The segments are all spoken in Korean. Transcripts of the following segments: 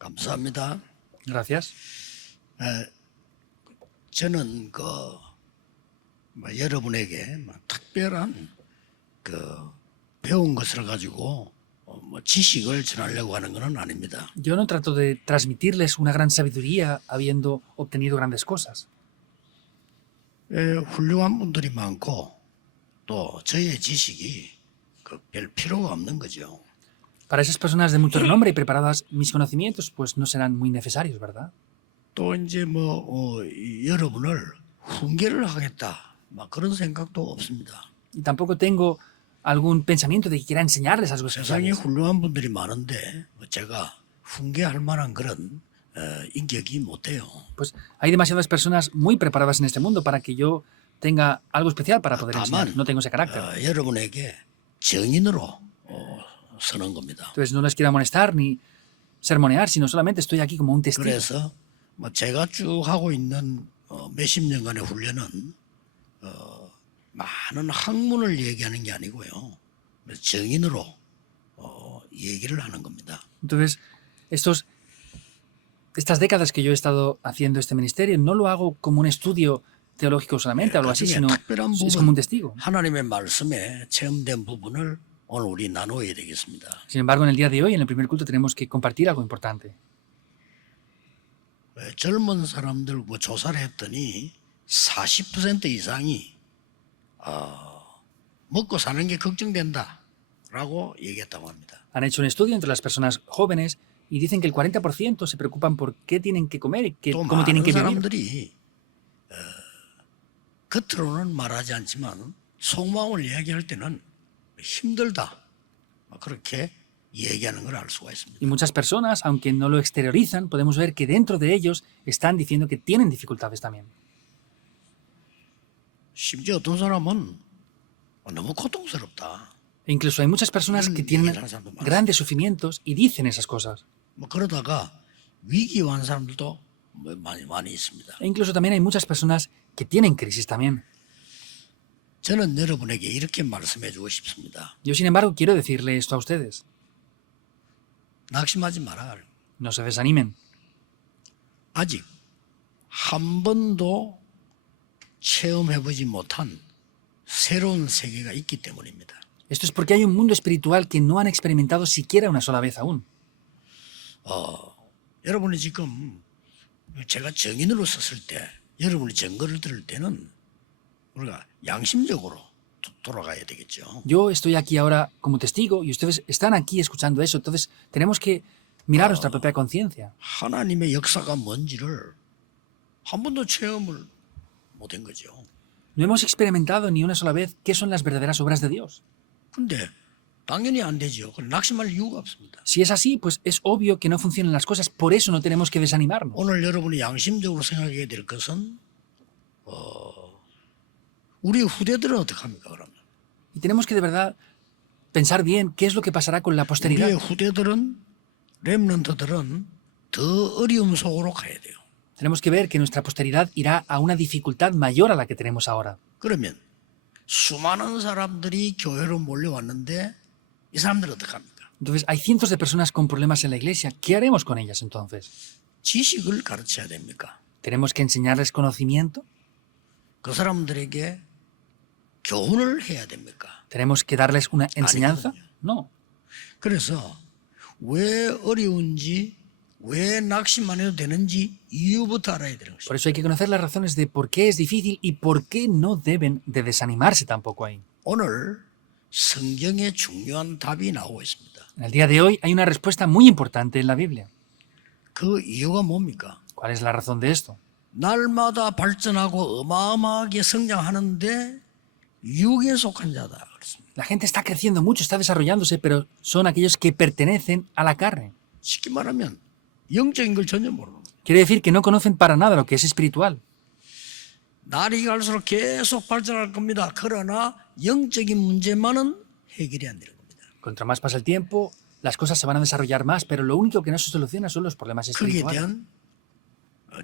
감사합니다. Gracias. 저는 여러분에게 특별한 배운 것을 가지고 지식을 전하려고 하는 것은 아닙니다. Yo no trato de transmitirles una gran sabiduría habiendo obtenido grandes cosas. 훌륭한 분들이 많고 또 저의 지식이 별 필요가 없는 거죠. Para esas personas de mucho renombre y preparadas, mis conocimientos pues no serán muy necesarios, ¿verdad? 또 이제 여러분을 훈계를 하겠다, 그런 생각도 없습니다. Y tampoco tengo algún pensamiento de que quiera enseñarles algo 세상에 especial. 훌륭한 분들이 많은데 제가 훈계할 만한 그런 인격이 못 돼요. Pues hay demasiadas personas muy preparadas en este mundo para que yo tenga algo especial para poder enseñar. 다만 No tengo ese carácter. 여러분에게 정인으로 서는 겁니다. Entonces no les quiero amonestar ni sermonear, sino solamente estoy aquí como un testigo. 그래서 제가 쭉 하고 있는 몇십 년간의 훈련은 많은 학문을 얘기하는 게 아니고요, 정인으로 얘기를 하는 겁니다. Entonces, estas décadas que yo he estado haciendo este ministerio, no lo hago como un estudio teológico solamente, algo así, sino 특별한 es como un 부분, testigo. 하나님의 말씀에 체험된 부분을 오늘 우리 나눠야 되겠습니다. Sin embargo, en el día de hoy, en el primer culto, tenemos que compartir algo importante. 젊은 사람들 조사를 했더니 40% 이상이 먹고 사는 게 걱정된다라고 얘기했다고 합니다. Han hecho un estudio entre las personas jóvenes y dicen que el 40% se preocupan por qué tienen que comer y 또 cómo tienen 많은 que vivir. 사람들이 겉으로는 말하지 않지만 속마음을 이야기할 때는 힘들다, 그렇게 얘기하는 걸 알 수가 있습니다. Y muchas personas, aunque no lo exteriorizan, podemos ver que dentro de ellos están diciendo que tienen dificultades también. 심지어 어떤 사람은 너무 고통스럽다, E incluso hay muchas personas que tienen grandes sufrimientos y dicen esas cosas. 그러다가 위기 온 사람들도 많이 있습니다. E incluso también hay muchas personas que tienen crisis también. 저는 여러분에게 이렇게 말씀해 주고 싶습니다. Yo, sin embargo, quiero decirle esto a ustedes. 낙심하지 마라. No se desanimen. 아직 한 번도 체험해보지 못한 새로운 세계가 있기 때문입니다. Esto es porque hay un mundo espiritual que no han experimentado siquiera una sola vez aún. 여러분이 지금 제가 정인으로 썼을 때, 여러분이 증거를 들을 때는 우리가 양심적으로 돌아가야 되겠죠. Yo estoy aquí ahora como testigo y ustedes están aquí escuchando eso. Entonces tenemos que mirar nuestra propia conciencia. 하나님의 역사가 뭔지를 한 번도 체험을 못한 거죠. No hemos experimentado ni una sola vez qué son las verdaderas obras de Dios. 근데 당연히 안 되죠. 낙심할 이유가 없습니다. Si es así, pues es obvio que no funcionan las cosas. Por eso no tenemos que desanimarnos. 오늘 여러분이 양심적으로 생각해야 될 것은 우리 후대들은 어떻게 합니까, 그러면? Y tenemos que de verdad pensar bien qué es lo que pasará con la posteridad. 우리의 후대들은, 렘넌트들은 더 어려움 속으로 가야 돼요. Tenemos que ver que nuestra posteridad irá a una dificultad mayor a la que tenemos ahora. 그러면 수많은 사람들이 교회로 몰려왔는데 이 사람들은 어떻게 합니까? Entonces, hay cientos de personas con problemas en la iglesia. ¿Qué haremos con ellas entonces? 지식을 가르쳐야 됩니까? ¿Tenemos que enseñarles conocimiento? 그 사람들에게 교훈을 해야 됩니까? ¿Tenemos que darles una enseñanza? No. 그래서 왜 어려운지, 왜 낙심 안 해도 되는지 이유부터 알아야 되는 Por 것입니다. eso hay que conocer las razones de por qué es difícil y por qué no deben de desanimarse tampoco ahí. 오늘 성경에 중요한 답이 나오고 있습니다. En el día de hoy hay una respuesta muy importante en la Biblia. 그 이유가 뭡니까? ¿Cuál es la razón de esto? 날마다 발전하고 어마어마하게 성장하는데 육에 속한 자다 그렇습니다. La gente está creciendo mucho, está desarrollándose, pero son aquellos que pertenecen a la carne. 쉽게 말하면 영적인 걸 전혀 모르는 거예요. Quiere decir que no conocen para nada lo que es espiritual. 날이 갈수록 계속 발전할 겁니다. 그러나 영적인 문제만은 해결이 안 되는 겁니다. Contra más pasa el tiempo, las cosas se van a desarrollar más, pero lo único que no se soluciona son los problemas 거기에 espirituales. 대한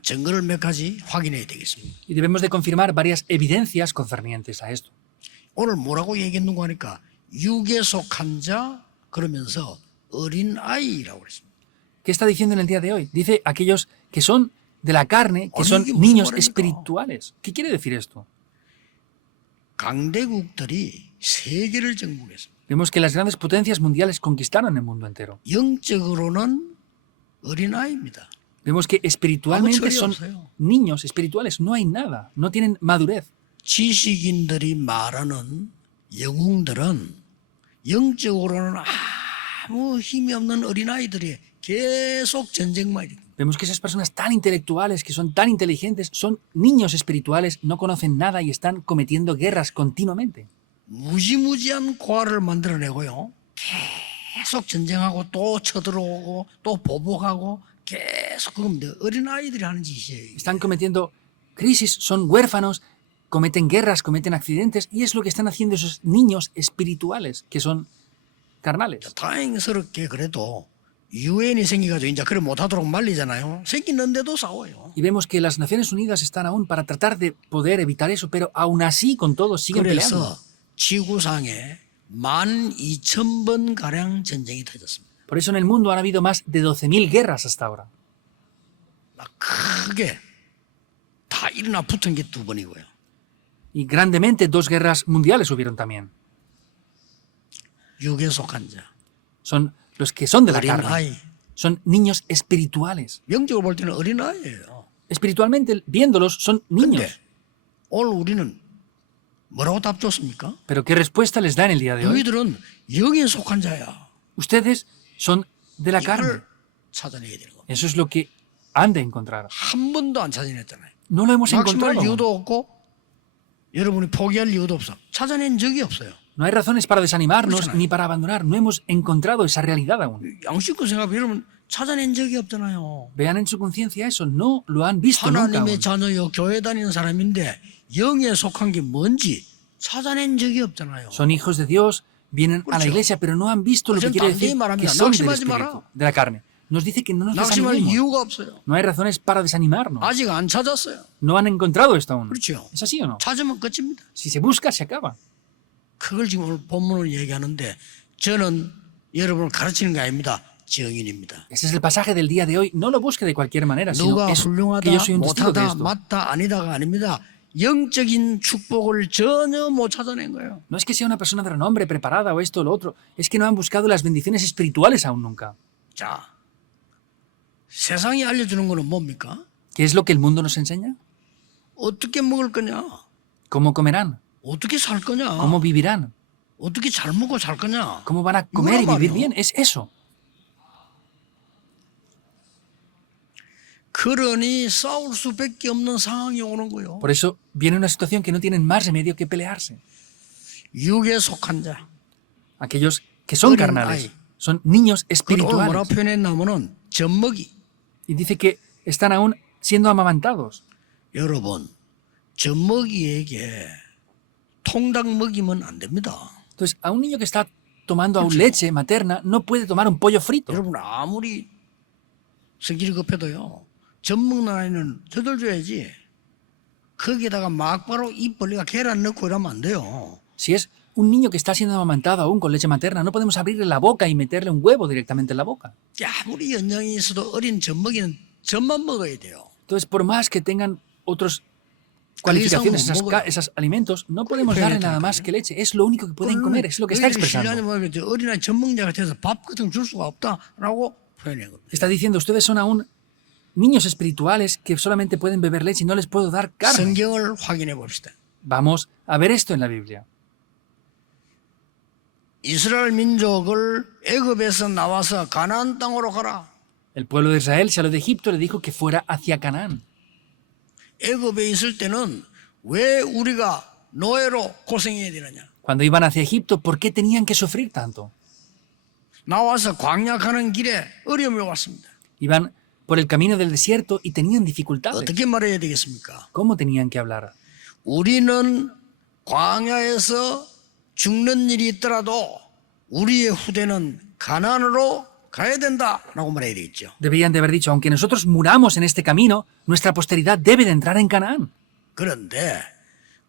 증거를 몇 가지 확인해야 되겠습니다. Y debemos de confirmar varias evidencias concernientes a esto. 오늘 뭐라고 얘기했는가 하니까 육에 속한 자 그러면서 어린 아이라고 그랬습니다. ¿Qué está diciendo en el día de hoy? Dice aquellos que son de la carne, que Oye, son ¿qué mucho niños 말입니까? espirituales. ¿Qué quiere decir esto? 강대국들이 세계를 정복했습니다. Vemos que las grandes potencias mundiales conquistaron el mundo entero. 영적으로는 어린아이입니다. Vemos que espiritualmente 아무 son 처리 없어요. niños espirituales, no hay nada, no tienen madurez. 지식인들이 말하는 영웅들은 영적으로는 아무 힘이 없는 어린아이들이 계속 전쟁만 일으킵니다. Vemos que esas personas tan intelectuales, que son tan inteligentes, son niños espirituales, no conocen nada y están cometiendo guerras continuamente. 무지무지한 고아를 만들어내고요. 계속 전쟁하고 또 쳐들어오고 또 보복하고 계속 그겁니다. 어린아이들이 하는 짓이에요. Están cometiendo crisis, son huérfanos, cometen guerras, cometen accidentes y es lo que están haciendo esos niños espirituales, que son carnales. 다행스럽게 그래도 유엔이 생겨가지고 이제 그래 못하도록 말리잖아요. 생기는데도 싸워요. Y vemos que las Naciones Unidas están aún para tratar de poder evitar eso, pero aún así, con todo, siguen peleando. 그래서 지구상에 12,000번 가량 전쟁이 터졌습니다. Por eso en el mundo han habido más de 12.000 guerras hasta ahora. 크게 다 일어나 붙은 게 2번이고요. Y grandemente 2 guerras mundiales hubieron también. 육에 속한 자, Son los que son de la 어린아이. carne. Son niños espirituales. 영적으로 볼 때는 어린아이예요. Espiritualmente, viéndolos, son 근데 niños. 오늘 우리는 뭐라고 답 줬습니까? Pero ¿qué respuesta les da en el día de hoy? 너희들은 영에 속한 자야. Ustedes son de la carne. 이걸 찾아내야 되는 겁니다. Eso es lo que han de encontrar. 한 번도 안 찾아냈잖아요. No lo hemos 낙심할 encontrado. 이유도 없고 여러분이 포기할 이유도 없어. 찾아낸 적이 없어요. No hay razones para desanimarnos 그렇잖아요. ni para abandonar. No hemos encontrado esa realidad aún. 양심껏 생각하면 여러분 찾아낸 적이 없잖아요. Vean en su conciencia eso. No lo han visto nunca aún. 하나님의 자녀요 교회 다니는 사람인데 영에 속한 게 뭔지 찾아낸 적이 없잖아요. Son hijos de Dios, vienen a la 그렇죠. iglesia, pero no han visto lo que 그래서 quiere 단순히 decir 말합니다. que son del 낙심하지 espíritu, 마라. de la carne. Nos dice que no nos 낙심할 desanimemos. 이유가 없어요. No hay razones para desanimarnos. 아직 안 찾았어요. No han encontrado esto aún. 그렇죠. ¿Es así o no? 찾으면 끝입니다. Si se busca, se acaba. 그걸 지금 오늘 본문을 얘기하는데 저는 여러분을 가르치는 게 아닙니다. 증인입니다. Ese es el pasaje del día de hoy. No lo busque de cualquier manera, sino 누가 es 훌륭하다, que yo soy un testigo de 못하다, esto. 맞다, 아니다가 아닙니다. 영적인 축복을 전혀 못 찾아낸 거예요. No es que sea una persona de renombre, preparada o esto o lo otro. Es que no han buscado las bendiciones espirituales aún nunca. 자, 세상이 알려주는 거는 뭡니까? ¿Qué es lo que el mundo nos enseña? 어떻게 먹을 거냐? ¿Cómo comerán? 어떻게 살 거냐? ¿Cómo vivirán? 어떻게 잘 먹고 살 거냐? ¿Cómo van a comer y vivir 말이요. bien? Es eso. 그러니 싸울 수밖에 없는 상황이 오는 거요. Por eso viene una situación que no tienen más remedio que pelearse. 육에 속한 자. Aquellos que son Oren, carnales, ay. son niños 그걸 오늘 뭐라고 espirituales. 표현했냐면은 젖먹이. Y dice que están aún siendo amamantados. 여러분, 젖먹이에게 통닭 먹이면 안 됩니다. Entonces, a un niño que está tomando aún leche materna no puede tomar un pollo frito. 여러분 아무리 성질이 급해도요. 젖 먹는 아이는 젖어줘야지. 거기에다가 막바로 입 벌리가 계란 넣고 이러면 안 돼요. Si es un niño que está siendo amamantado aún con leche materna, no podemos abrirle la boca y meterle un huevo directamente en la boca. 아무리 연장이 있어도 어린 젖먹이는 젖만 먹어야 돼요. Entonces, por más que tengan otras cualificaciones 못 먹어요. esos alimentos, no podemos 그래야 darle nada 되니까. más que leche. Es lo único que pueden comer, es lo que está expresando. 어린아이 젖먹자 같아서 밥 같은 거 줄 수가 없다라고 표현한 겁니다. Está diciendo, ustedes son aún niños espirituales que solamente pueden beber leche y no les puedo dar carne. 성경을 확인해 봅시다. Vamos a ver esto en la Biblia. 이스라엘 민족을 애굽에서 나와서 가나안 땅으로 가라. El pueblo de Israel salió de Egipto y le dijo que fuera hacia Canaán. 애굽에 있을 때는 왜 우리가 노예로 고생해야 되느냐? Cuando iban hacia Egipto, ¿por qué tenían que sufrir tanto? 나와서 광야 가는 길에 어려움이 왔습니다. Iban por el camino del desierto y tenían dificultades. 어떻게 말해야 되겠습니까? ¿Cómo tenían que hablar? 우리는 광야에서 죽는 일이 있더라도 우리의 후대는 가나안으로 가야 된다라고 말해야 되겠죠. Deberían de haber dicho, aunque nosotros muramos en este camino, nuestra posteridad debe de entrar en Canaán. 그런데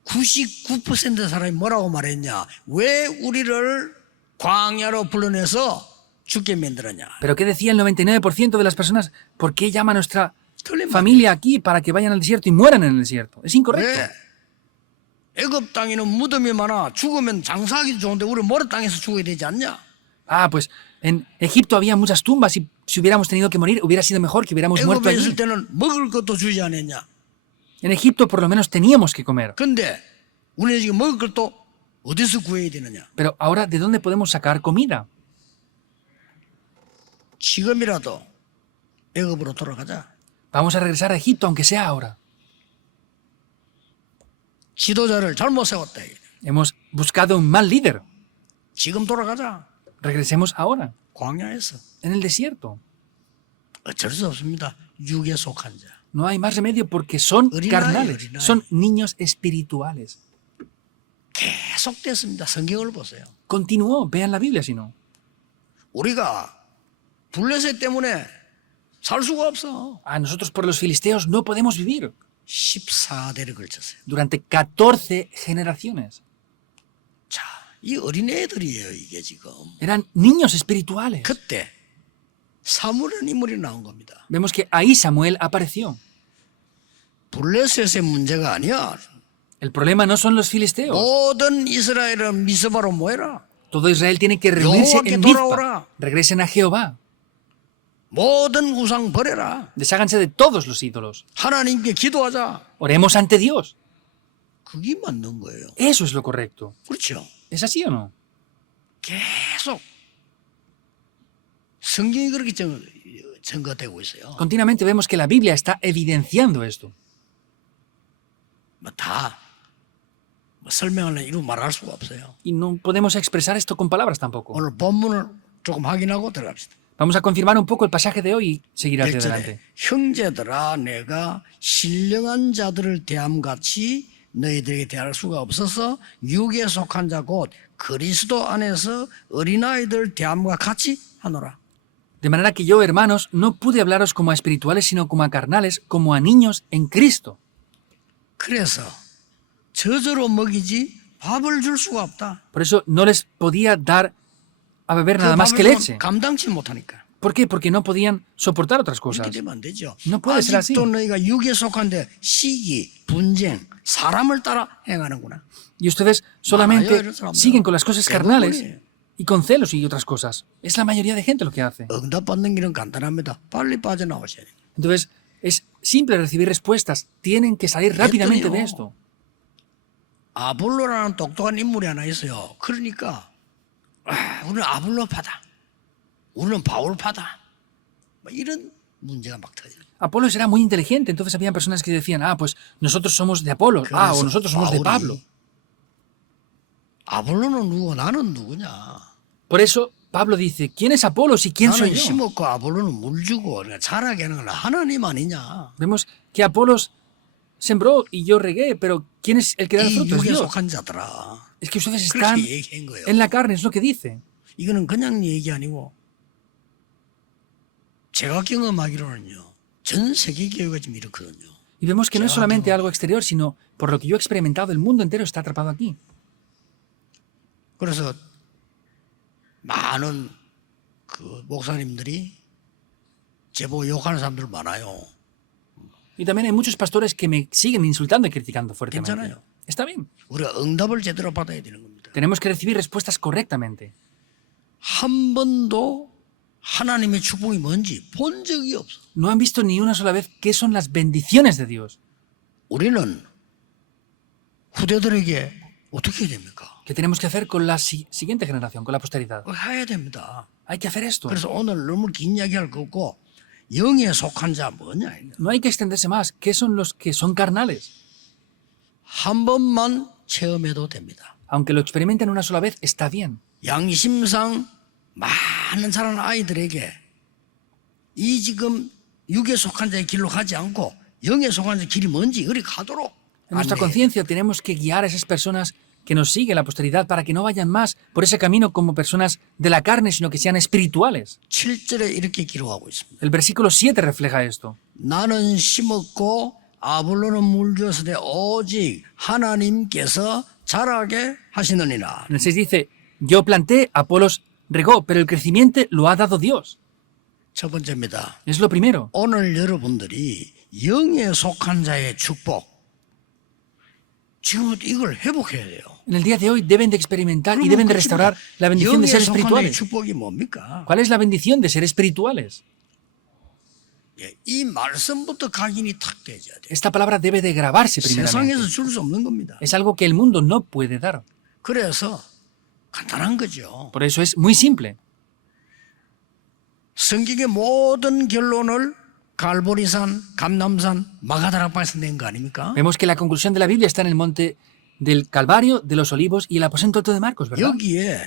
99%의 사람이 뭐라고 말했냐? 왜 우리를 광야로 불러내서 죽게 만들었냐? Pero ¿qué decía el 99% de las personas? ¿Por qué llama a nuestra 틀린 말이에요. familia aquí para que vayan al desierto y mueran en el desierto? Es incorrecto. 왜? 애굽 땅에는 무덤이 많아. 죽으면 장사하기 좋은데 우리 모래 땅에서 죽어야 되지 않냐? Ah, pues en Egipto había muchas tumbas y si hubiéramos tenido que morir hubiera sido mejor que hubiéramos muerto 애굽에 있을 allí. 때는 먹을 것도 주지 않았냐? En Egipto por lo menos teníamos que comer. 근데 우리는 지금 먹을 것도 어디서 구해야 되느냐? Pero ahora, ¿de dónde podemos sacar comida? 지금이라도 애굽으로 돌아가자. Vamos a regresar a Egipto, aunque sea ahora. 지도자를 잘못 세웠다. Hemos buscado un mal líder. 지금 돌아가자. Regresemos ahora, 광야에서 en el desierto. 어쩔 수 없습니다. 육에 속한 자. No hay más remedio porque son Orinai, carnales, orinai. son niños espirituales. 계속됐습니다. 성경을 보세요. Continuó, vean la Biblia si no. 우리가 블레셋 때문에 살 수가 없어. A nosotros por los filisteos no podemos vivir 14대를 걸쳤어요. durante 14 generaciones. 자, 이 어린애들이에요, 이게 지금. Eran niños espirituales. 그때 사무엘 인물이 나온 겁니다. Vemos que ahí Samuel apareció. 블레셋의 문제가 아니야. El problema no son los filisteos. 모든 이스라엘은 미스바로 모여라. Todo Israel tiene que reunirse 여호와께 en 돌아오라. Mizpa. Regresen a Jehová. 모든 우상 버려라. Desháganse de todos los ídolos. 하나님께 기도하자. Oremos ante Dios. 그게 맞는 거예요. Eso es lo correcto. 그렇죠. ¿Es así o no? 계속 성경이 그렇게 증거되고 있어요. Continuamente vemos que la Biblia está evidenciando esto. 다 설명을 이루 말할 수가 없어요. Y no podemos expresar esto con palabras tampoco. 오늘 본문을 조금 확인하고 들어갑시다. Vamos a confirmar un poco el pasaje de hoy y seguir hacia 1절에 adelante. 형제들아 내가 신령한 자들을 대함같이 너희들에게 대할 수가 없어서 육에 속한 자 곧 그리스도 안에서 어린아이들 대함과 같이 하노라. De manera que yo, hermanos, no pude hablaros como a espirituales, sino como a carnales, como a niños en Cristo. 그래서 저저로 먹이지 밥을 줄 수가 없다. Por eso no les podía dar a beber nada más que 밥을 leche. 감당치 못하니까. ¿Por qué? Porque no podían soportar otras 이렇게 cosas. 되면 안 되죠. No puede ser así. 아직도 너희가 육에 속한데 시기, 분쟁, 사람을 따라 행하는구나. Y ustedes solamente Mayoría de los hombres. siguen con las cosas carnales 대부분이에요. y con celos y otras cosas. Es la mayoría de gente lo que hace. 응답받는 길은 간단합니다. 빨리 빠져나오셔야 돼요. Entonces, es simple recibir respuestas. Tienen que salir rápidamente de esto. 아볼로라는 똑똑한 인물이 하나 있어요. 그러니까 우리는 아볼로파다. 우리는 바울파다. 뭐 이런 문제가 막 터져요. Apolos era muy inteligente, entonces había personas que decían, pues nosotros somos de Apolos, o nosotros somos de Pablo. 아볼로는 누구? 나는 누구냐? Por eso Pablo dice, ¿quién es Apolos y quién soy 나는 yo? 심었고 아볼로는 물 주고 그러니까 자라게 하는 건 하나님 아니냐? Vemos que Apolos sembró y yo regué, pero ¿quién es el que da el 이 fruto? Es 육에 Dios. 속한 자들아. Es que ustedes están 그렇게 얘기한 거예요. en la carne, es lo que dice. 이거는 그냥 얘기 아니고 제가 경험하기로는요. 전 세계 교회가 지금 이렇거든요. Y vemos que no es Claro. solamente algo exterior, sino por lo que yo he experimentado, el mundo entero está atrapado aquí. 그래서 많은 그 목사님들이 제보 욕하는 사람들 많아요. Y también hay muchos pastores que me siguen insultando y criticando fuertemente. 괜찮아요. Está bien. 우리가 응답을 제대로 받아야 되는 겁니다. Tenemos que recibir respuestas correctamente. 한 번도 하나님의 축복이 뭔지 본 적이 없어. No han visto ni una sola vez qué son las bendiciones de Dios. 우리는 후대들에게 어떻게 해야 됩니까? ¿Qué tenemos que hacer con la siguiente generación, con la posteridad? 해야 됩니다. Hay que hacer esto. 그래서 오늘 너무 긴 이야기할 거 없고 영에 속한 자 뭐냐? No hay que extenderse más. ¿Qué son los que son carnales? 한 번만 체험해도 됩니다. Aunque lo experimenten una sola vez, está bien. 양심상 많은 자라는 아이들에게 이 지금 육에 속한 자의 길로 가지 않고 영에 속한 자의 길이 뭔지 그리 가도록 En nuestra 안내해요. conciencia tenemos que guiar a esas personas que nos siguen, la posteridad, para que no vayan más por ese camino como personas de la carne, sino que sean espirituales. 7절에 이렇게 기록하고 있습니다. El versículo 7 refleja esto. 나는 심었고 아볼로는 물주었으되 오직 하나님께서 자라게 하시느니라. En el 6 dice, yo planté, Apolos regó, pero el crecimiento lo ha dado Dios. 첫 번째입니다. Es lo primero. 오늘 여러분들이 영에 속한 자의 축복, 지금부터 이걸 회복해야 돼요. En el día de hoy deben de experimentar y deben de restaurar la bendición de 영에 ser 속한 자의 espirituales. 축복이 뭡니까? ¿Cuál es la bendición de ser espirituales? 예, 이 말씀부터 각인이 탁 되어야 돼요. Esta palabra debe de grabarse 세상에서 primeramente. 줄 수 없는 겁니다. Es algo que el mundo no puede dar. 그래서 간단한 거죠. Por eso es muy simple. 성경의 모든 결론을 갈보리산, 감남산, 마가다락방에서 낸 거 아닙니까? Vemos que la conclusión de la Biblia está en el monte del Calvario, de los Olivos y el aposento alto de Marcos, ¿verdad? 여기에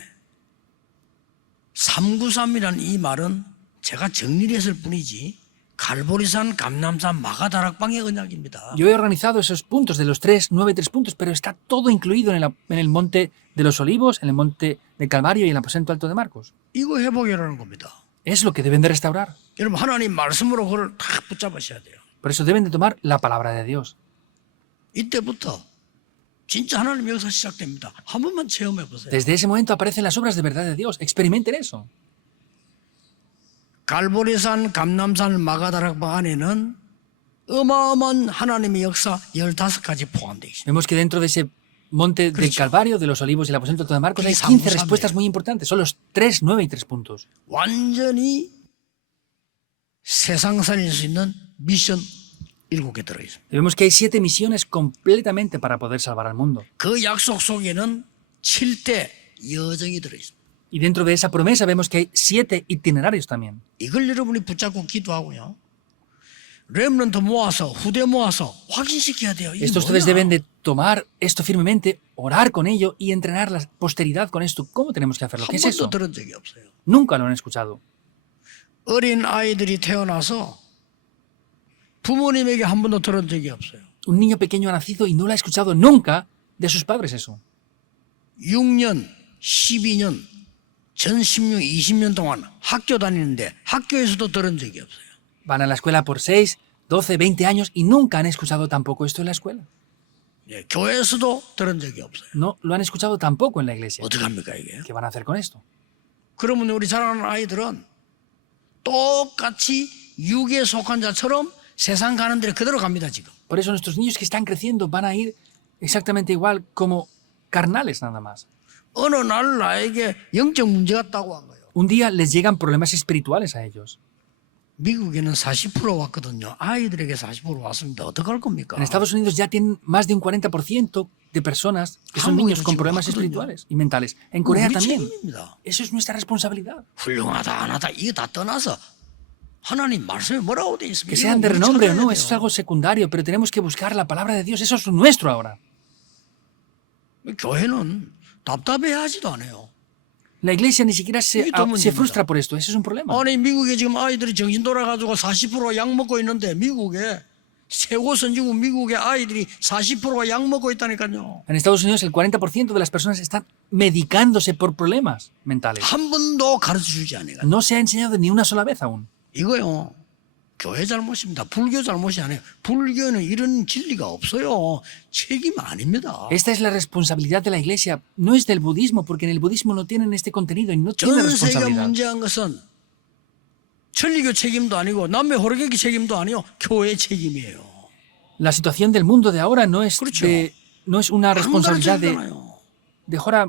393이라는 이 말은 제가 정리를 했을 뿐이지 갈보리산, 감남산, 마가다락방의 언약입니다. Yo he organizado esos puntos de los 3, 9, 3 puntos, pero está todo incluido en el monte de los Olivos, en el monte del Calvario y en el aposento alto de Marcos. 이거 회복이라는 겁니다. Es lo que deben de restaurar. 여러분 하나님 말씀으로 그걸 딱 붙잡으셔야 돼요. Por eso deben de tomar la palabra de Dios. 이때부터 진짜 하나님 역사 시작됩니다. 한 번만 체험해 보세요. Desde ese momento aparecen las obras de verdad de Dios. Experimenten eso. 갈보리산, 감남산, 마가다락방 안에는 어마어마한 하나님의 역사 15가지 포함되어 있습니다. Vemos que dentro de ese monte del Calvario, de los Olivos y el aposento alto de Marcos hay 15 respuestas muy importantes. Son los 3, 9 y 3 puntos. 완전히 세상 살릴 수 있는 미션 7개 들어있습니다. Vemos que hay 7 misiones completamente para poder salvar al mundo. 그 약속 속에는 7대 여정이 들어있습니다. Y dentro de esa promesa vemos que hay 7 itinerarios también. 이걸 여러분이 붙잡고 기도하고요. 렘넌트 모아서 후대 모아서 확인시켜야 돼요. 이게 Esto ustedes deben 뭐냐? de tomar esto firmemente, orar con ello y entrenar la posteridad con esto. ¿Cómo tenemos que hacerlo? ¿Qué 한 es 번도 eso? 들은 적이 없어요. Nunca lo han escuchado. 어린 아이들이 태어나서 부모님에게 한 번도 들은 적이 없어요. Un niño pequeño ha nacido y no lo ha escuchado nunca de sus padres eso. 6년, 12년, 전 16, 20년 동안 학교 다니는데 학교에서도 들은 적이 없어요. Van a la escuela por 6, 12, 20 años y nunca han escuchado tampoco esto en la escuela. 예, 교회에서도 들은 적이 없어요. No lo han escuchado tampoco en la iglesia. 어떡합니까 이게? ¿Qué van a hacer con esto? 그러면 우리 자라는 아이들은 똑같이 육에 속한 자처럼 세상 가는 데를 그대로 갑니다 지금. Por eso nuestros niños que están creciendo van a ir exactamente igual como carnales nada más. 어느 날 나에게 영적 문제가 있다고 한 거예요. Un día les llegan problemas espirituales a ellos. 미국에는 40% 왔거든요. 아이들에게 40% 왔습니다. 어떡할 겁니까? En Estados Unidos ya tienen más de un 40% de personas que son niños con problemas espirituales y mentales. En Corea 우리 también. 책임입니다. Eso es nuestra responsabilidad. 훌륭하다 안 하다 이거 다 떠나서 하나님 말씀에 뭐라고 돼 있습니까? Que sean de renombre o no, eso es algo secundario, pero tenemos que buscar la palabra de Dios. Eso es nuestro ahora. 교회는 답답해하지도 않아요. La iglesia ni siquiera se frustra por esto. Ese es un problema. 아니 미국에 지금 아이들이 정신 돌아가지고 40%약 먹고 있는데 미국에 최고 선진국 미국의 아이들이 40%가 약 먹고 있다니까요. En Estados Unidos el 40% de las personas están medicándose por problemas mentales. 한 번도 가르쳐주지 않아요. No se ha enseñado ni una sola vez aún. 이거요. 교회 잘못입니다. 불교 잘못이 아니에요. 불교는 이런 진리가 없어요. 책임 아닙니다. Esta es la responsabilidad de la iglesia. No es del budismo, porque en el budismo no tienen este contenido y no tienen 전 세계가 responsabilidad. 문제한 것은 천리교 책임도 아니고 남의 호르게기 책임도 아니요. 교회 책임이에요. La situación del mundo de ahora no es, 그렇죠. no es una 아무 responsabilidad 가르쳐주잖아요.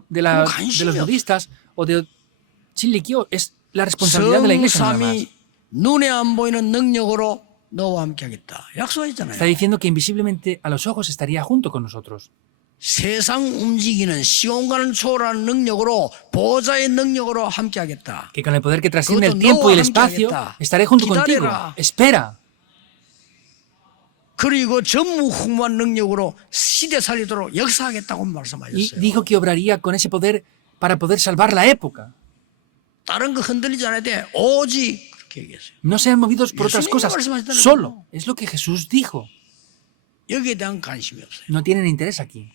de los budistas o de Chillikyo. Es la responsabilidad de la iglesia nada más. 성삼이 눈에 안 보이는 능력으로 너와 함께 하겠다. 약속했잖아요. Está diciendo que invisiblemente a los ojos estaría junto con nosotros. 세상 움직이는 시공간을 초월하는 능력으로 보호자의 능력으로 함께 하겠다. Que con el poder que trasciende el 그것도 tiempo y el 너와 espacio, 함께하겠다. estaré junto contigo. 기다려라. Espera. 그리고 전무후무한 능력으로 시대 살리도록 역사하겠다고 Y 말씀하셨어요. dijo que obraría con ese poder para poder salvar la época. 다른 거 흔들리지 않아야 돼. 오직 그렇게 얘기했어요. No sean movidos por otras 예수님이 cosas. 말씀하셨다는 Solo. Es lo que Jesús dijo. 여기에 대한 관심이 없어요. No tienen interés aquí.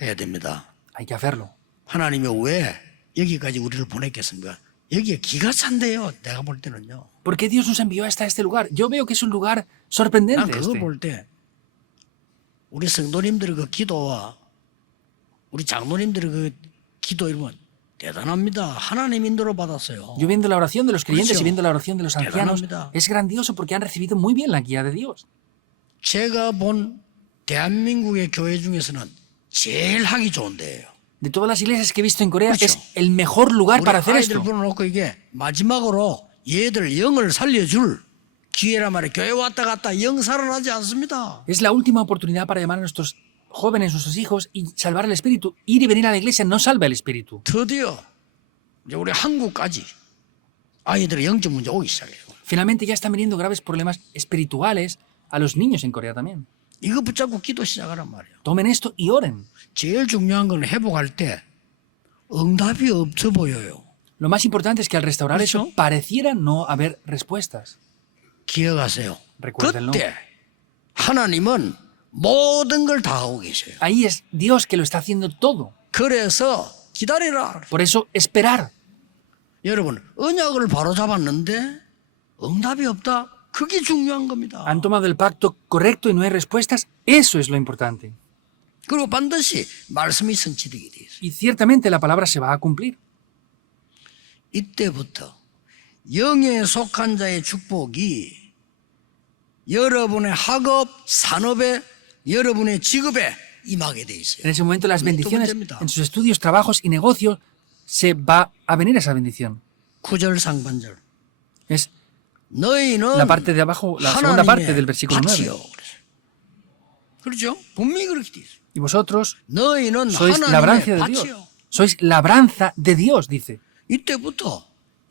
해야 됩니다. Hay que hacerlo. 하나님이 왜 여기까지 우리를 보냈겠습니까? 여기에 기가 찬데요. 내가 볼 때는요. ¿Por qué Dios nos envió hasta este lugar? Yo veo que es un lugar 난 sorprendente. 그거 Este. 볼 때 우리 성도님들의 그 기도와 우리 장로님들의 그 기도 이러면 대단합니다. 하나님 인도로 받았어요. Yo viendo la oración de los creyentes 그렇죠. y viendo la oración de los ancianos, 대단합니다. es grandioso porque han recibido muy bien la guía de Dios. 제가 본 대한민국의 교회 중에서는 제일 하기 좋은 데예요. De todas las iglesias que he visto en Corea, 그렇죠. es el mejor lugar 우리 para hacer 아이들 esto. 불러놓고 이게 마지막으로 얘들 영을 살려줄 기회란 말이에요. 교회 왔다 갔다 영 살아나지 않습니다. Es la última oportunidad para llamar a nuestros jóvenes, nuestros hijos y salvar el espíritu. Ir y venir a la iglesia no salva el espíritu. 드디어 이제 우리 한국까지 아이들의 영적 문제 오기 시작해요. Finalmente ya están viniendo graves problemas espirituales a los niños en Corea también. 이거 붙잡고 기도 시작하란 말이에요. Tomen esto y oren. 제일 중요한 건 회복할 때 응답이 없어 보여요. Lo más importante es que al restaurar ¿Eso? eso pareciera no haber respuestas. 기억하세요. Recuérdenlo. 그때 하나님은 모든 걸 다 하고 계셔요. Ahí es Dios que lo está haciendo todo. 그래서 기다리라. Por eso, esperar. 여러분, 언약을 바로 잡았는데 응답이 없다. 그게 중요한 겁니다. Han tomado el pacto correcto y no hay respuestas. Eso es lo importante. 그리고 반드시 말씀이 성취되게 돼 있어요. Y ciertamente la palabra se va a cumplir. 이때부터 영에 속한 자의 축복이 여러분의 학업, 산업에, 여러분의 직업에 임하게 돼 En 있어요. ese momento las 또 bendiciones 문제입니다. en sus estudios, trabajos y negocios se va a venir esa bendición. 9절 상반절. Es 너희는 la parte de abajo, la segunda parte del versículo 9. 밭이요. 그렇죠? 분명히 그렇게 돼 있어요. Y vosotros 너희는 sois 하나님의 labranza de Dios. 밭이요. Sois labranza de Dios, dice. 이때부터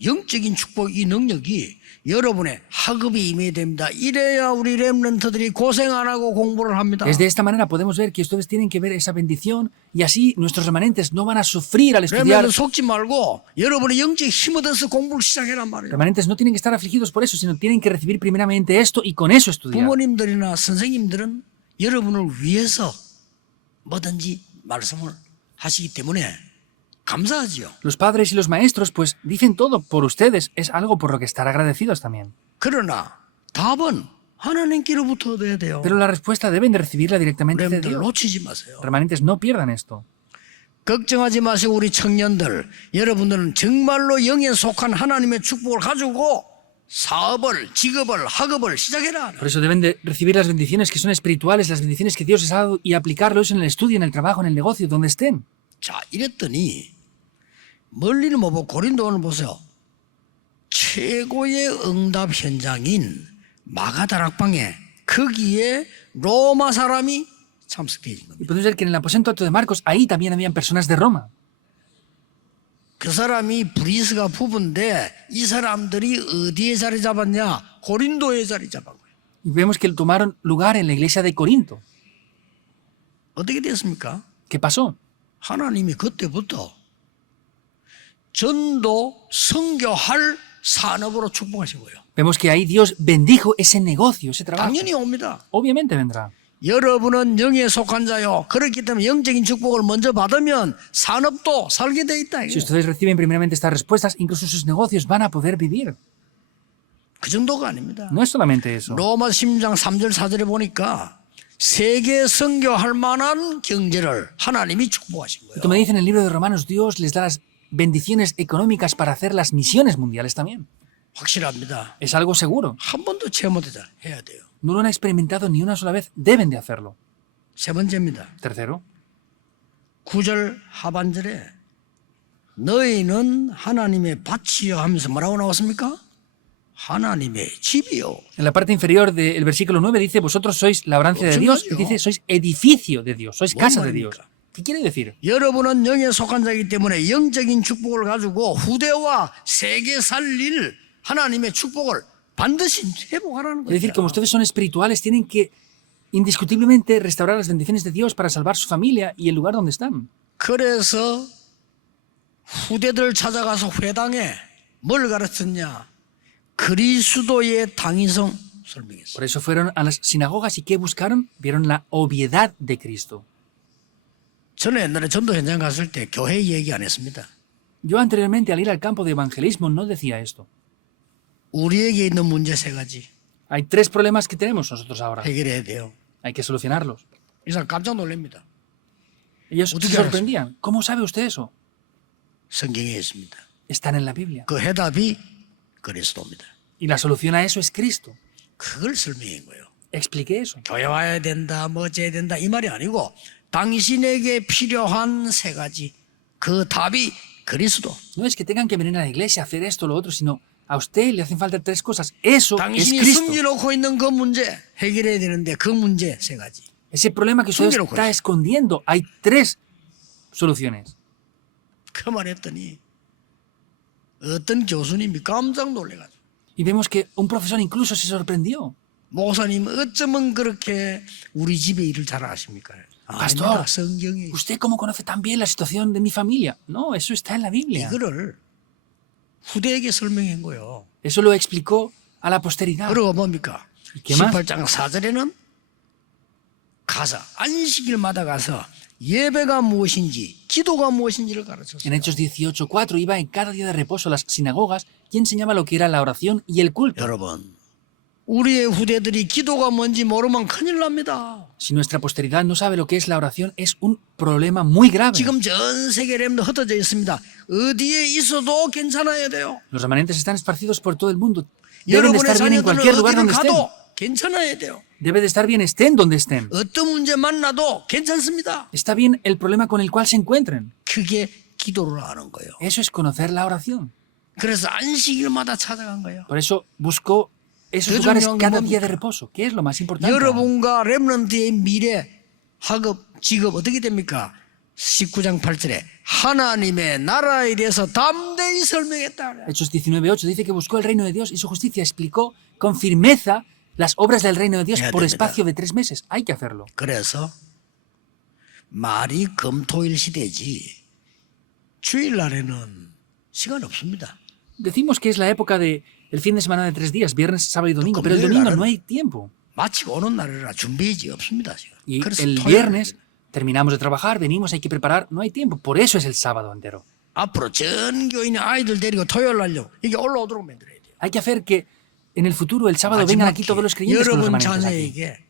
영적인 축복 이 능력이 여러분의 학업이 임해야 됩니다. 이래야 우리 렘넌트들이 고생 안 하고 공부를 합니다. Es de esta manera podemos ver que ustedes tienen que ver esa bendición y así nuestros remanentes no van a sufrir al estudiar. 렘넌트 속지 말고 여러분의 영적 힘을 얻어서 공부를 시작해란 말이에요. Remanentes no tienen que estar afligidos por eso, sino tienen que recibir primeramente esto y con eso estudiar. 부모님들이나 선생님들은 여러분을 위해서 뭐든지 말씀을 하시기 때문에 감사하지요. Los padres y los maestros pues dicen todo por ustedes, es algo por lo que estar agradecidos también. 그러나 답은 하나님께로부터 얻어야 돼요. Pero la respuesta deben de recibirla directamente de 렘들 Dios. 놓치지 마세요. Remanentes no pierdan esto. 걱정하지 마시고 우리 청년들, 여러분들은 정말로 영에 속한 하나님의 축복을 가지고 사업을, 직업을, 학업을 시작해라. Por eso deben de recibir las bendiciones que son espirituales, las bendiciones que Dios les ha dado y aplicarlo eso en el estudio, en el trabajo, en el negocio, donde estén. 자, 이랬더니 멀리는 못 보고 고린도를 보세요. 최고의 응답 현장인 마가다락방에 거기에 로마 사람이 참석되어 있는 겁니다. Y podemos ver que en el aposento alto de Marcos, ahí también habían personas de Roma. 그 사람이 브리스가 부부인데 이 사람들이 어디에 자리 잡았냐? 고린도에 자리 잡은 거예요. Y vemos que tomaron lugar en la iglesia de Corinto. 어떻게 됐습니까? ¿Qué pasó? 하나님이 그때부터 전도, 선교할 산업으로 축복하신 거예요. Vemos que ahí Dios bendijo ese negocio, ese trabajo. 당연히 옵니다. Obviamente vendrá. 여러분은 영에 속한 자요. 그렇기 때문에 영적인 축복을 먼저 받으면 산업도 살게 돼 있다. Si ustedes reciben primeramente estas respuestas, incluso sus negocios van a poder vivir. 그 정도가 아닙니다. No es solamente eso. 로마 16장 3절 4절에 보니까 세계 선교할 만한 경제를 하나님이 축복하신 거예요. Como dice en el libro de Romanos, Dios les da las bendiciones económicas para hacer las misiones mundiales también. 확실합니다. Es algo seguro. 한 번도 체험하지 해야 돼요. No lo han experimentado ni una sola vez. Deben de hacerlo. 세 번째입니다. Tercero, 9절 하반절에 너희는 하나님의 밭이요 하면서 뭐라고 나왔습니까? 하나님의 집이요. en la parte inferior del versículo 9 dice, vosotros sois labranza de Dios, y dice, sois edificio de Dios, sois casa de Dios. ¿Qué quiere decir? 여러분은 영에 속한 자이기 때문에 영적인 축복을 가지고 후대와 세계 살릴 하나님의 축복을 반드시 회복하라는 Es decir, 거죠. como ustedes son espirituales, tienen que indiscutiblemente restaurar las bendiciones de Dios para salvar su familia y el lugar donde están. 그래서 후대들 찾아가서 회당에 뭘 가르쳤냐? 그리스도의 당위성 설명했어요. Por eso fueron a las sinagogas y ¿qué buscaron? Vieron la obviedad de Cristo. 저는 옛날에 전도 현장 갔을 때 교회 얘기 안 했습니다. Yo anteriormente al ir al campo de evangelismo no decía esto. 우리에게 있는 문제 세 가지 Hay tres problemas que tenemos nosotros ahora. 해결해야 돼요. Hay que solucionarlos. 이 사람 깜짝 놀랍니다. Ellos se 어떻게 sorprendían. ¿Cómo sabe usted eso? 성경에 있습니다. Están en la Biblia. 그 해답이 그리스도입니다. Y la solución a eso es Cristo. 그걸 설명한 거예요. Expliqué eso. 교회 와야 된다, 뭐 어째야 된다 이 말이 아니고 당신에게 필요한 세 가지 그 답이 그리스도. No es que tengan que venir a la iglesia a hacer esto o lo otro, sino a usted le hacen falta tres cosas. Eso es 당신이 Cristo. 숨겨놓고 있는 그 문제 해결해야 되는데 그 문제 세 가지. Ese problema que usted 숨겨놓고 está 있어요. escondiendo, hay tres soluciones. 그 말했더니 어떤 교수님이 깜짝 놀래가지고 Y vemos que un profesor incluso se sorprendió. 목사님 어쩌면 그렇게 우리 집에 일을 잘 아십니까? Pastor, 아닙니다. 성경이 ¿usted cómo conoce tan bien la situación de mi familia? No, eso está en la Biblia. 이거를 후대에게 설명한 거예요. Eso lo explicó a la posteridad. 그리고 뭡니까? ¿Qué más? 18장 4절에는 가서 안식일마다 가서 예배가 무엇인지 기도가 무엇인지를 En 가르쳤어요. Hechos 18:4 iba en cada día de reposo a las sinagogas y enseñaba lo que era la oración y el culto. 여러분 우리의 후대들이 기도가 뭔지 모르면 큰일 납니다. Si nuestra posteridad no sabe lo que es la oración, es un problema muy grave. 지금 전 세계 렘도 흩어져 있습니다. 어디에 있어도 괜찮아야 돼요. Los remanentes están esparcidos por todo el mundo. Deben de 여러분의 estar bien en 자녀들은 cualquier lugar 어디를 donde estén. 가도 괜찮아야 돼요. Debe de estar bien estén donde estén. 어떤 문제 만나도 괜찮습니다. Está bien el problema con el cual se encuentren. 그게 기도를 아는 거예요. Eso es conocer la oración. 그래서 안식일마다 찾아간 거예요. Por eso buscó esos Yo lugares 중요한 cada 건 día de 뭡니까? reposo. ¿Qué es lo más importante? 여러분과 렘넌트의 미래 학업 직업 어떻게 됩니까? 19장 8절에 하나님의 나라에 대해서 담대히 설명했다. Hechos 19:8 dice que buscó el reino de Dios y su justicia. Explicó con firmeza las obras del reino de Dios 해야 por 됩니다. espacio de 3 meses. Hay que hacerlo. 그래서 말이 금토일 시대지 주일날에는 시간 없습니다. Decimos que es la época de el fin de semana de 3 días, viernes, sábado y domingo, pero el 금요일 domingo 날은 no hay tiempo. 마치고 오는 날이라 준비지 없습니다. 지금. Y 그래서 el 토요일 viernes terminamos de trabajar, venimos, hay que preparar, no hay tiempo. Por eso es el sábado entero. 앞으로 전 교인의 아이들 데리고 토요일 날요 이게 올라오도록 만들어야 돼요. Hay que hacer que en el futuro, el sábado, vengan aquí todos los creyentes con los 여러분 remanentes aquí. 자녀에게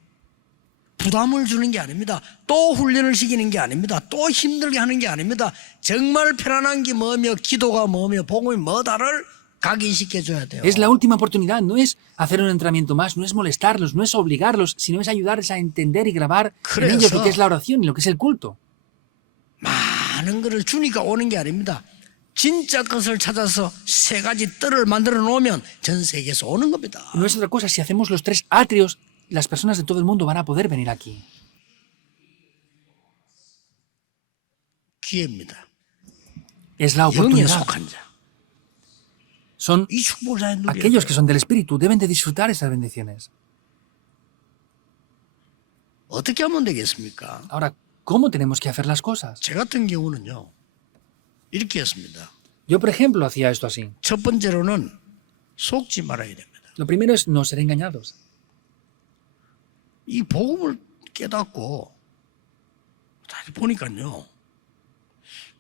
부담을 주는 게 아닙니다. 또 훈련을 시키는 게 아닙니다. 또 힘들게 하는 게 아닙니다. 정말 편안한 게 뭐며 기도가 뭐며 복음이 뭐다를 각인시켜줘야 돼요. Es la última oportunidad, no es hacer un entrenamiento más, no es molestarlos, no es obligarlos, sino es ayudarles a entender y grabar en ellos lo que es la oración y lo que es el culto. 많은 것을 주니까 오는 게 아닙니다. 진짜 것을 찾아서 세 가지 뜰을 만들어 놓으면 전 세계에서 오는 겁니다. Y no es otra cosa, si hacemos los 3 atrios, las personas de todo el mundo van a poder venir aquí. 기회입니다. Es la 영에 oportunidad. 속한 자. Son 이 축복을 잘 누려야 aquellos que 돼요. son del Espíritu, deben de disfrutar esas bendiciones. 어떻게 하면 되겠습니까? Ahora, ¿cómo tenemos que hacer las cosas? 제 같은 경우는요. 이렇게 했습니다. Yo, por ejemplo, hacía esto así. 첫 번째로는 속지 말아야 됩니다. Lo primero es no ser engañados. 이 복음을 깨닫고 다시 보니까요.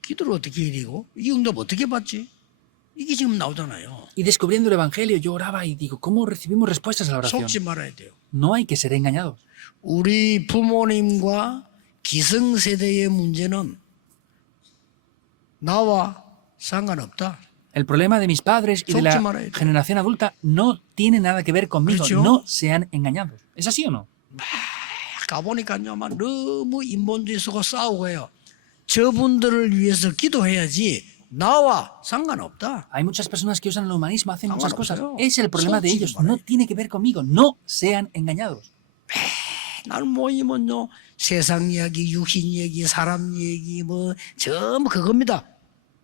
기도를 어떻게 해야 되고 이 응답 어떻게 받지? 이게 지금 나오잖아요. Y descubriendo el Evangelio, yo oraba y digo, ¿cómo recibimos respuestas a la oración? 속지 말아야 돼요. No hay que ser engañados. 우리 부모님과 기성세대의 문제는 나와 상관없다. El problema de mis padres y de la 속지 말아야 돼. generación adulta no tiene nada que ver conmigo. 그렇죠? No sean engañados. ¿Es así o no? 가보니까요, 막 너무 인본주의 쓰고 싸우고 해요. 저분들을 위해서 기도해야지 나와 상관없다. Hay muchas personas que usan el humanismo, hacen muchas cosas. 상관없어요. Es el problema de 속지 ellos. 말아야 No tiene que ver conmigo. No sean engañados. 날 모이면요 세상 이야기, 육신 얘기, 사람 얘기 뭐 전부 그겁니다.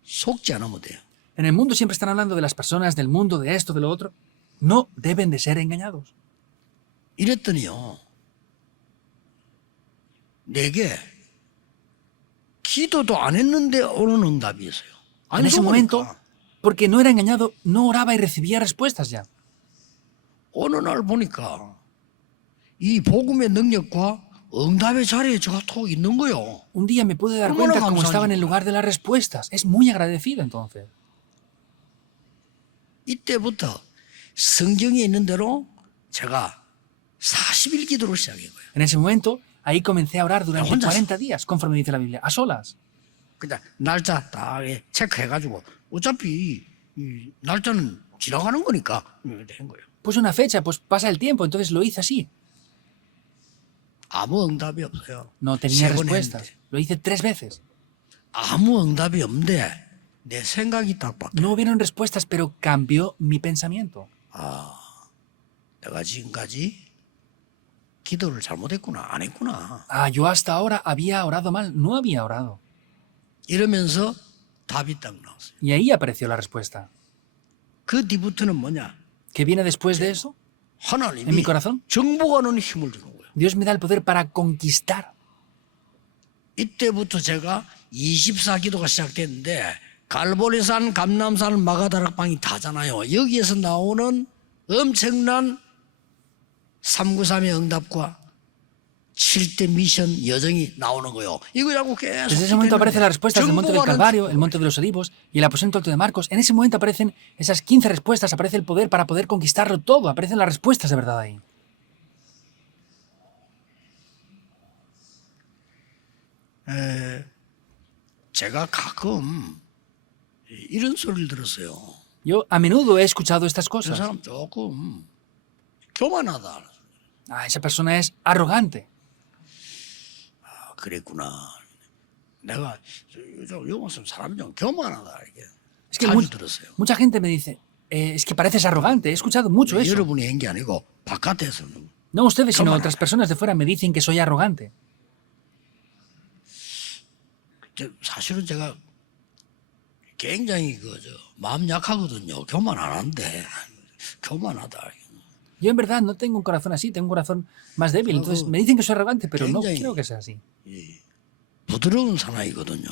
속지 않으면 돼요. En el mundo siempre están hablando de las personas, del mundo, de esto, de lo otro. No deben de ser engañados. 이랬더니요 내게 기도도 안 했는데 오는 응답이 있어요. En 안 ese momento, 속으니까 porque no era engañado, no oraba y recibía respuestas ya. 어느 날 보니까 이 복음의 능력과 응답의 자리에 제가 톡 있는 거요. Un día me pude dar ¿Cómo lo cuenta cómo vamos a estaba en el ayudar? lugar de las respuestas. Es muy agradecido entonces. 이때부터 성경에 있는 대로 제가 40일 기도를 시작한 거예요. En ese momento, ahí comencé a orar durante 혼자서. 40 días, conforme dice la Biblia, a solas. 그냥 날짜 딱 체크해가지고 어차피 이 날짜는 지나가는 거니까 된 거예요. Puse una fecha, pues pasa el tiempo, entonces lo hice así. 아무 응답이 없어요. No tenía 세 번 respuestas. 했는데. Lo hice 3 veces. 아무 응답이 없는데 내 생각이 딱 바뀌어. No hubieron respuestas, pero cambió mi pensamiento. 내가 지금까지 기도를 잘못했구나, 안 했구나. Ah, yo hasta ahora había orado mal, no había orado. 이러면서 답이 딱 나왔어요. Y ahí apareció la respuesta. 그 뒤부터는 뭐냐? ¿Qué viene después de eso? En mi 하나님이 corazón. 정복하는 힘을 주는 거예요. Dios me da el poder para conquistar. 이때부터 제가 24기도가 시작됐는데 갈보리산, 감람산, 마가다락방이 다잖아요. 여기에서 나오는 엄청난 393의 응답과 7대 미션 여정이 나오는 거예요. 이거 자꾸 계속 Desde ese momento aparecen las respuestas del Monte del 정복하는 Calvario, el Monte de los Olivos y el Aposento Alto de Marcos. En ese momento aparecen esas 15 respuestas, aparece el poder para poder conquistarlo todo, aparecen las respuestas de verdad ahí. 제가 가끔 이런 소리를 들었어요. Yo a menudo he escuchado estas 저 cosas. 사람 조금 교만하다. Ah, esa persona es arrogante. 그랬구나. 내가 요즘 사람이 좀 교만하다 이게 Es que 자주 들었어요. mucha gente me dice, es que pareces arrogante. He escuchado mucho eso. 여러분이 한 게 아니고 바깥에서는 No ustedes, sino Cámara. otras personas de fuera me dicen que soy arrogante. 사실은 제가 굉장히 마음 약하거든요. 교만 안 한데 교만하다. Yo en verdad no tengo un corazón así, tengo un corazón más débil. Entonces me dicen que soy arrogante, pero no 굉장히 quiero que sea así. 부드러운 사나이거든요.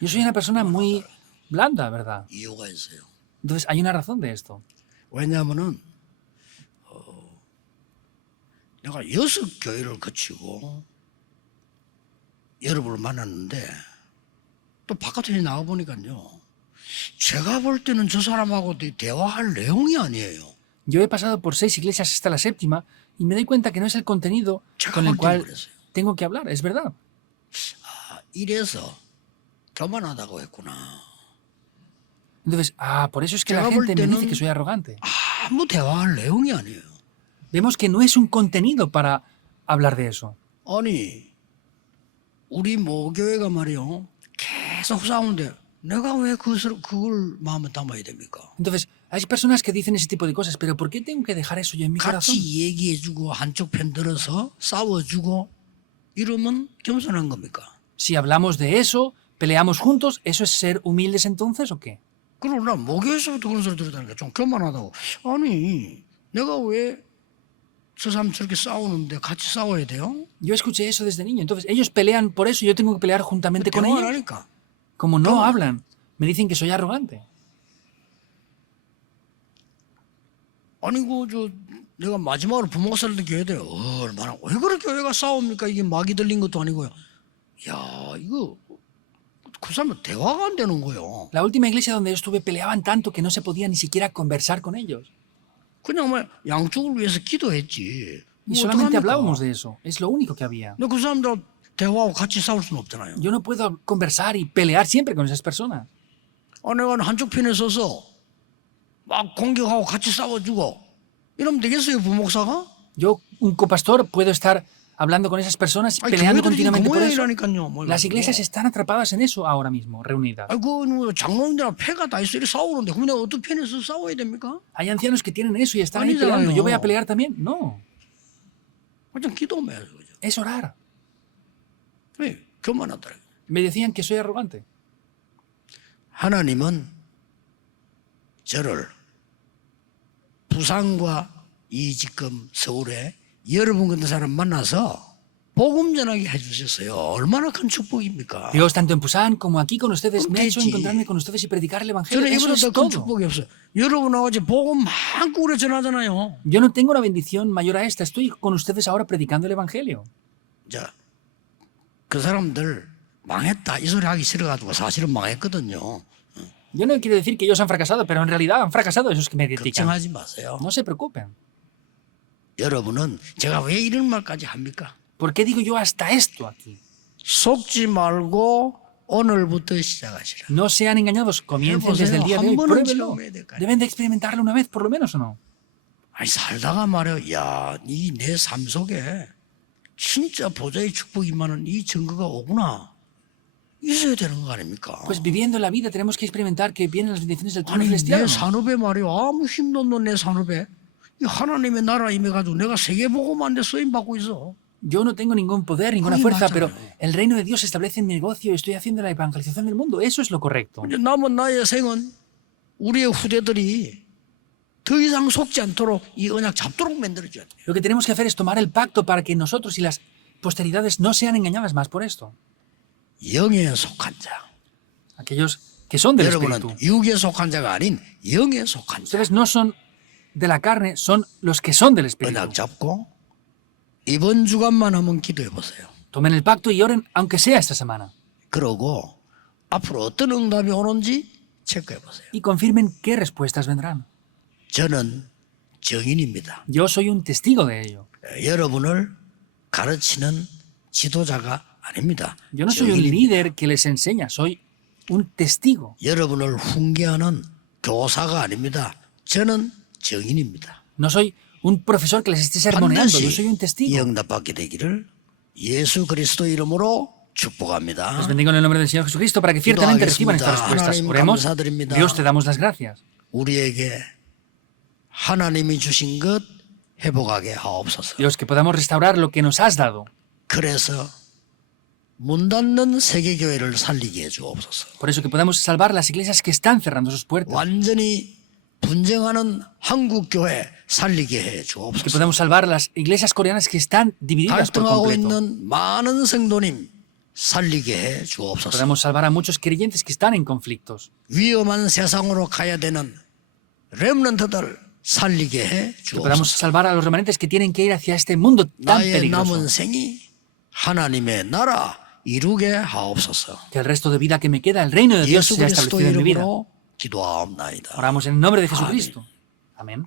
Yo soy una persona muy blanda, ¿verdad? 이유가 있어요. Entonces hay una razón de esto. 왜냐하면은 내가 6교회를 거치고 여러분을 만났는데 또 바깥에 나와 보니까요. 제가 볼 때는 저 사람하고 대화할 내용이 아니에요. Yo he pasado por 6 iglesias hasta la 7ª y me doy cuenta que no es el contenido con el cual tengo que hablar, es verdad. 이래서 교만하다고 했구나. Entonces, por eso es que la Yo por gente me dice tener- que soy arrogante. 아무 대화할 내용이 아니에요. Vemos que no es un contenido para hablar de eso. 아니 우리 모교회가 말이요. 계속 싸우는데 내가 왜 그걸 마음에 담아야 됩니까? Entonces, hay personas que dicen ese tipo de cosas, pero ¿por qué tengo que dejar eso yo en mi corazón? 같이 얘기해주고 한쪽 편 들어서 싸워주고 이러면 겸손한 겁니까? Si hablamos de eso, peleamos juntos, ¿eso es ser humildes entonces o qué? 그러나 모교에서부터 그런 소리 들었다니까 좀 교만하다고. 아니 내가 왜 저 사람 저렇게 싸우는데 같이 싸워야 돼요? Yo escuché eso desde niño. Entonces, ellos pelean por eso y yo tengo que pelear juntamente con ellos. 교만하니까. Como no hablan, me dicen que soy arrogante. 아니고 내가 마지막으로 부모가 살던 교회들 얼마나 왜 그렇게 교회가 싸웁니까? 이게 막이 들린 것도 아니고요. 야 이거 그 사람은 대화가 안 되는 거예요. La última iglesia donde yo estuve peleaban tanto que no se podía ni siquiera conversar con ellos. 그냥 뭐 양쪽을 위해서 기도했지. Y 뭐 solamente 어떡합니까? hablábamos de eso. Es lo único que había. 근데 그 사람들 대화하고 같이 싸울 수는 없잖아요. Yo no puedo conversar y pelear siempre con esas personas. 내가 한쪽 편에 서서 막 공격하고 같이 싸워주고 이러면 되겠어요, 부목사가? Yo, un copastor, puedo estar hablando con esas personas y 아니, peleando 교회들이 그 continuamente por eso. 모양이라니까요. 뭐 Las 이거. iglesias están atrapadas en eso ahora mismo, reunidas. 아이고, 장로님들랑 패가 다 있어. 이렇게 싸우는데 그럼 내가 어떤 편에서 싸워야 됩니까? Hay ancianos que tienen eso y están ahí 아니잖아요. peleando. ¿Yo voy a pelear también? No. 그냥 기도하면 해야죠. 그죠? Es orar. 왜? 교만하다. Me decían que soy arrogante. 하나님은 저를 부산과 이 지금 서울에 여러분 같은 사람 만나서 복음 전하게 해주셨어요. 얼마나 큰 축복입니까? Dios, tanto en Pusan como aquí con ustedes, me ha hecho Hombre, encontrarme con ustedes y predicar el Evangelio. 저는 Eso 이보다 es 더 큰 todo. 축복이 없어요. 여러분하고 이제 복음 많고 오래 전하잖아요. Yo no tengo una bendición mayor a esta. Estoy con ustedes ahora predicando el Evangelio. 자, 그 사람들 망했다 이 소리 하기 싫어가지고 사실은 망했거든요. Yo no quiero decir que ellos han fracasado, pero en realidad han fracasado esos que me critican. 걱정하지 마세요. No se preocupen. 여러분은 제가 왜 이런 말까지 합니까? ¿Por qué digo yo hasta esto aquí? 속지 말고 오늘부터 시작하시라. No sean engañados, comiencen desde el día de hoy, pruébenlo. Deben de experimentarlo una vez por lo menos, ¿o no? 아니 살다가 말이야, 야, 이 내 삶 속에 진짜 보좌의 축복이 임하는 이 증거가 오구나. 있어야 되는 거 아닙니까? Pues viviendo la vida tenemos que experimentar que vienen las bendiciones del trono 아니 celestial. 내 ¿O no? 산업에 말이야, 아무 힘도 없는 내 산업에 이 하나님의 나라 임해가지고 내가 세계복음한데 쓰임 받고 있어. Yo no tengo ningún poder, ninguna Ay, fuerza, macho. pero el reino de Dios se establece en mi negocio y estoy haciendo la evangelización del mundo. Eso es lo correcto. 이제 남은 나의 생은 우리의 후대들이 더 이상 속지 않도록 이 언약 잡도록 만들어줘야 돼. Lo que tenemos que hacer es tomar el pacto para que nosotros y las posteridades no sean engañadas más por esto. 영에 속한 자. Aquellos que son del 여러분은 Espíritu. 육에 속한 자가 아닌 영에 속한 자. Ustedes no son de la carne, son los que son del Espíritu. 언약 잡고 이번 주간만 한번 기도해 보세요. Tomen el pacto y oren, aunque sea esta semana. 그러고 앞으로 어떤 응답이 오는지 체크해 보세요. Y confirmen qué respuestas vendrán. 저는 정인입니다. Yo soy un testigo de ello. 여러분을 가르치는 지도자가 아닙니다. Yo no soy un 정인입니다. líder que les enseña, soy un testigo. 여러분을 훈계하는 교사가 아닙니다. 저는 정인입니다. No soy un profesor que les esté sermoneando, yo soy un 반드시 이 testigo. 응답받게 되기를 예수 그리스도 이름으로 축복합니다. Les bendigo en el nombre del Señor Jesucristo para que ciertamente reciban estas respuestas. 하나님 Oremos. 감사드립니다. Dios, te damos las gracias. 우리에게 하나님이 주신 것 회복하게 하옵소서. Dios, que podamos restaurar lo que nos has dado. 그래서 문 닫는 세계교회를 살리게 해주옵소서. Por eso que podamos salvar las iglesias que están cerrando sus puertas. 완전히 분쟁하는 한국교회 살리게 해 Que 주옵소서. podamos salvar las iglesias coreanas que están divididas por 갈등하고 completo. 있는 많은 성도님 살리게 해 주옵소서. Podamos salvar a muchos creyentes que están en conflictos. 위험한 세상으로 가야 되는 렘넌트들 살리게 해 Que podamos 주옵소서. salvar a los remanentes que tienen que ir hacia este mundo tan 나의 peligroso. 남은 생이 하나님의 나라 이루게 하옵소서. Que el resto de vida que me queda, el reino de Dios 예수 sea 그리스도 establecido en mi vida. 이름으로 기도하옵나이다. Oramos en el nombre de Jesucristo. Amén.